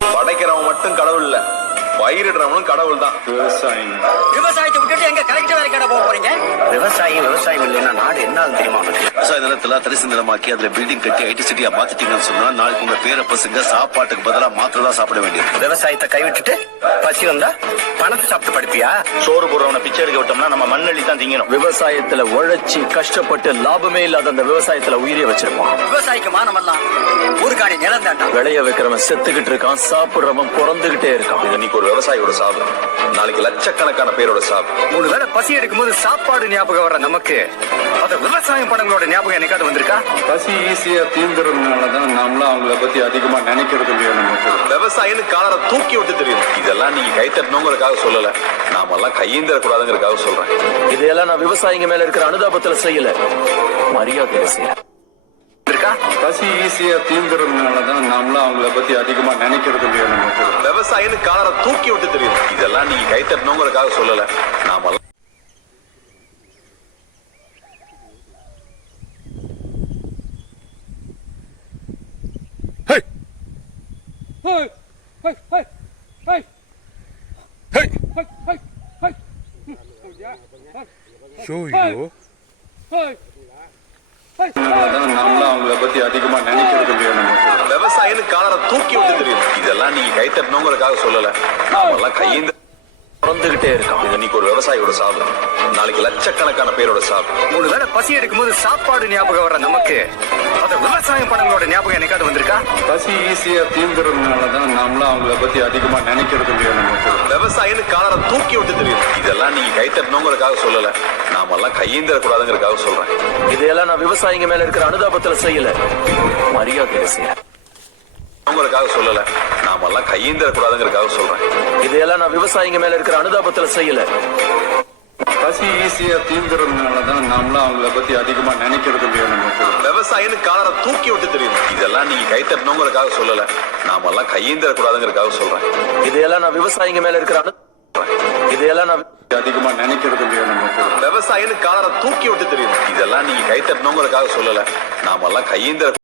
படைக்கிறவன் மட்டும் கடவுள் இல்ல, பயிரிடுறவனும் கடவுள் தான். விவசாயத்தை விட்டுட்டு எங்க கலெக்டர் வேலைக்கான போக போறீங்க? விவசாயம் இல்லைன்னா நாடு என்ன தெரியுமா உனக்கு? விவசாய நிலத்துல தரிசு நிலமாக்கி அதுல பில்டிங் கட்டி ஐடி சிட்டியா மாத்திட்டீங்கன்னு சொன்னா நாளைக்கு உங்க பேர பசங்க சாப்பாட்டுக்கு பதிலா மாத்திரை தான் சாப்பிட வேண்டியது. விவசாயத்தை கைவிட்டுட்டு பசி வந்தா பணத்தை சாப்பிட்டு படிப்பியா? சோறு போடுறவனை பிச்சை எடுக்க விட்டோம்னா நம்ம மண்ணள்ளி தான் திங்கணும். விவசாயத்துல உழைச்சி கஷ்டப்பட்டு லாபமே இல்லாத அந்த விவசாயத்துல உயிரை வச்சிருப்பான். விவசாயிக்கு மானமெல்லாம் ஊருக்காணி நிலம் தாண்டா. விளைய வைக்கிறவன் செத்துக்கிட்டு இருக்கான், சாப்பிடுறவன் பிறந்துகிட்டே இருக்கான். இன்னைக்கு ஒரு விவசாயியோட சாவு, நாளைக்கு லட்சக்கணக்கான பேரோட சாவு. 3 வேளை பசி எடுக்கும்போது சாப்பாடு ஞாபகம் வர்ற நமக்கு அத விவசாயம் பணங்களோட ஞாபகம் என்னைக்காவது வந்திருக்கா? பசி ஈஸியா தீந்துறதுனாலதான் நாமளும் அவங்கள பத்தி அதிகமா நினைக்கிறது இல்லையா? நமக்கு விவசாயின்னு காலரை தூக்கி விட்டு தெரியும். இதெல்லாம் நீங்க கை தட்டணுங்கிறதுக்காக சொல்லல, நாமெல்லாம் கையேந்திர கூடாதுங்கிறதுக்காக சொல்றேன். இதையெல்லாம் நான் விவசாயிங்க மேல இருக்கிற அனுதாபத்துல செய்யல, மரியாதை செய்யறேன். பசி ஈஸியா தீந்துறதுனாலதான் நாமளும் அவங்கள பத்தி அதிகமா நினைக்கிறது இல்லையா? நமக்கு விவசாயின்னு காலரை தூக்கி விட்டு தெரியும். இதெல்லாம் நீங்க கை தட்டணுங்கிறதுக்காக சொல்லல, நாமெல்லாம் நாமளும் அவங்கள பத்தி அதிகமா நினைக்கிறது இல்லையா? நமக்கு விவசாயின்னு காலரை தூக்கி விட்டு தெரியும். இதெல்லாம் நீங்க கை தட்டணுங்கிறதுக்காக சொல்லல, நாமெல்லாம் கையேந்திர பிறந்துகிட்டே இருக்கான். இன்னைக்கு ஒரு விவசாயியோட சாவு, நாளைக்கு லட்சக்கணக்கான பேரோட சாவு. 3 வேளை பசி எடுக்கும்போது சாப்பாடு ஞாபகம் வர்ற நமக்கு அத விவசாயம் பணங்களோட ஞாபகம் என்னைக்காவது வந்திருக்கா? பசி ஈஸியா தீந்துறதுனாலதான் நாமளும் அவங்கள பத்தி அதிகமா நினைக்கிறது இல்லையா? நமக்கு விவசாயின்னு காலரை தூக்கி விட்டு தெரியும். இதெல்லாம் நீங்க கை தட்டணுங்கிறதுக்காக சொல்லல, நாமெல்லாம் கையேந்திர கூடாதுங்கிறதுக்காக சொல்றேன். இதையெல்லாம் நான் விவசாயிங்க மேல இருக்கிற அனுதாபத்துல செய்யல, மரியாதை செய்யறேன். உங்களுக்காக சொல்லல, நாமெல்லாம் கையேந்திர கூடாதுங்கிறதுக்காக சொல்றேன். இதையெல்லாம் நான் விவசாயிங்க மேல இருக்கிற அனுதாபத்துல செய்யல. பசி ஈஸியா தீந்துறதுனாலதான் நாமளும் அவங்கள பத்தி அதிகமா நினைக்கிறது இல்லையா? நமக்கு விவசாயின்னு காலரை தூக்கி விட்டு தெரியும். இதெல்லாம் நீங்க கை தட்டணுங்கிறதுக்காக சொல்லல, நாமெல்லாம் கையேந்திர கூடாதுங்கிறதுக்காக சொல்றேன். இதையெல்லாம் நான் விவசாயிங்க மேல இருக்கிற இதையெல்லாம் நான் அதிகமா நினைக்கிறது இல்லையா? நமக்கு விவசாயின்னு காலரை தூக்கி விட்டு தெரியும். இதெல்லாம் நீங்க கை தட்டணுங்கிறதுக்காக சொல்லல, நாமெல்லாம் கையேந்திர